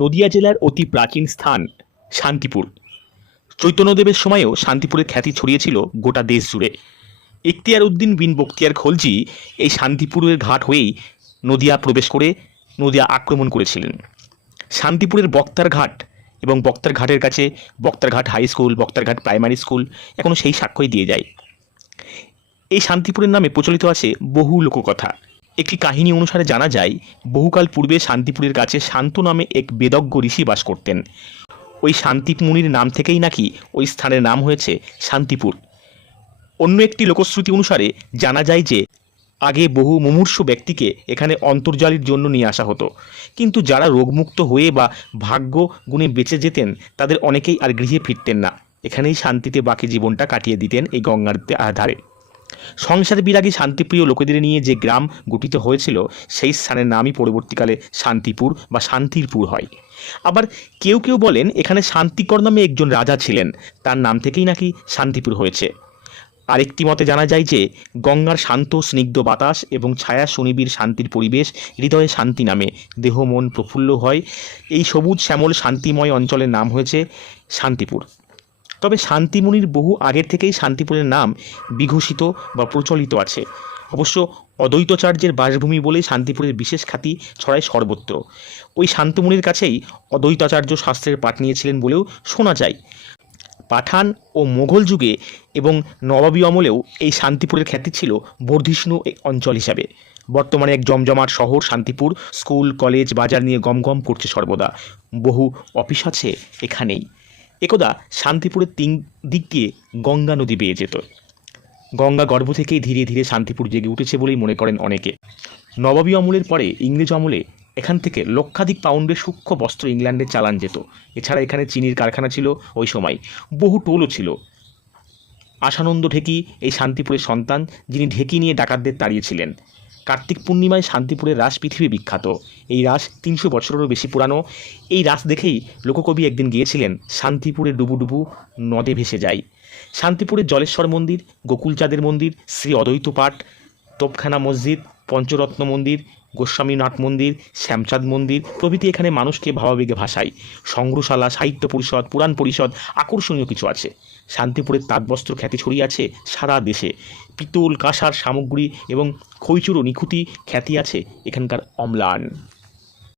নদিয়া জেলার অতি প্রাচীন স্থান, শান্তিপুর। চৈতন্যদেবের সময়েও শান্তিপুরের খ্যাতি ছড়িয়েছিল গোটা দেশ জুড়ে। ইখতিয়ার উদ্দিন বিন বক্তিয়ার খলজি এই শান্তিপুরের ঘাট হয়েই নদিয়া প্রবেশ করে নদিয়া আক্রমণ করেছিলেন। শান্তিপুরের বক্তার ঘাট এবং বক্তার ঘাটের কাছে বক্তার ঘাট হাই স্কুল বক্তার ঘাট প্রাইমারি স্কুল এখনও সেই সাক্ষ্যই দিয়ে যায়। এই শান্তিপুরের নামে প্রচলিত আছে বহু লোককথা। একটি কাহিনী অনুসারে জানা যায়, বহুকাল পূর্বে শান্তিপুরের কাছে শান্ত নামে এক বেদজ্ঞ ঋষি বাস করতেন। ওই শান্তিপ মুনির নাম থেকেই নাকি ওই স্থানের নাম হয়েছে শান্তিপুর। অন্য একটি লোকশ্রুতি অনুসারে জানা যায় যে, আগে বহু মুমূর্ষু ব্যক্তিকে এখানে অন্তর্জালির জন্য নিয়ে আসা হতো। কিন্তু যারা রোগমুক্ত হয়ে বা ভাগ্য গুণে বেঁচে যেতেন, তাদের অনেকেই আর গৃহে ফিরতেন না। এখানেই শান্তিতে বাকি জীবনটা কাটিয়ে দিতেন এই গঙ্গার ধারে সংসার বিরাগী শান্তিপ্রিয় লোকেদের নিয়ে যে গ্রাম গঠিত হয়েছিল, সেই স্থানের নামই পরবর্তীকালে শান্তিপুর বা শান্তিরপুর হয়। আবার কেউ কেউ বলেন, এখানে শান্তিকর নামে একজন রাজা ছিলেন। তার নাম থেকেই নাকি শান্তিপুর হয়েছে। আরেকটি মতে জানা যায় যে, গঙ্গার শান্ত, স্নিগ্ধ বাতাস এবং ছায়া সুনিবিড় শান্তির পরিবেশ হৃদয়ে শান্তি নামে। দেহ, মন প্রফুল্ল হয়। এই সবুজ, শ্যামল, শান্তিময় অঞ্চলের নাম হয়েছে শান্তিপুর। তবে শান্তিমুনির বহু আগের থেকেই শান্তিপুরের নাম বিঘোষিত বা প্রচলিত আছে। অবশ্য অদ্বৈতাচার্যের বাসভূমি বলেই শান্তিপুরের বিশেষ খ্যাতি ছড়ায় সর্বত্র। ওই শান্তমুনির কাছেই অদ্বৈতাচার্য শাস্ত্রের পাঠ নিয়েছিলেন বলেও শোনা যায়। পাঠান ও মোঘল যুগে এবং নবাবী আমলেও এই শান্তিপুরের খ্যাতি ছিল বর্ধিষ্ণু অঞ্চল হিসাবে। বর্তমানে এক জমজমাট শহর শান্তিপুর, স্কুল, কলেজ, বাজার নিয়ে গমগম করছে সর্বদা। বহু অফিস আছে এখানেই। একদা শান্তিপুরের তিন দিক দিয়ে গঙ্গা নদী বেয়ে যেত। গঙ্গা গর্ভ থেকেই ধীরে ধীরে শান্তিপুর জেগে উঠেছে বলেই মনে করেন অনেকে। নবাবী আমলের পরে ইংরেজ আমলে এখান থেকে লক্ষাধিক পাউন্ডের সূক্ষ্ম বস্ত্র ইংল্যান্ডে চালান যেত। এছাড়া এখানে চিনির কারখানা ছিল ওই সময়। বহু টোলও ছিল। আশানন্দ ঢেকি এই শান্তিপুরের সন্তান, যিনি ঢেকি নিয়ে ডাকাতদের তাড়িয়েছিলেন। কার্তিক পূর্ণিমায় শান্তিপুরের রাস পৃথিবী বিখ্যাত। এই রাস তিনশো বছরেরও বেশি পুরানো। এই রাস দেখেই লোককবি একদিন গিয়েছিলেন, শান্তিপুরে ডুবু ডুবু নদে ভেসে যায়। শান্তিপুরের জলেশ্বর মন্দির, গোকুলচাঁদের মন্দির, শ্রী অদ্বৈত পাঠ, তোপখানা মসজিদ, পঞ্চরত্ন মন্দির গোস্বামীনাথ মন্দির, শ্যামচাঁদ মন্দির প্রভৃতি এখানে মানুষকে ভাবাবেগে ভাসায়। সংগ্রহশালা, সাহিত্য পরিষদ, পুরাণ পরিষদ আকর্ষণীয় কিছু আছে। শান্তিপুরের তাঁতবস্ত্র খ্যাতি ছড়িয়ে আছে সারা দেশে। পিতল, কাঁসার সামগ্রী এবং খৈচুরো নিখুঁতি খ্যাতি আছে এখানকার অম্লান।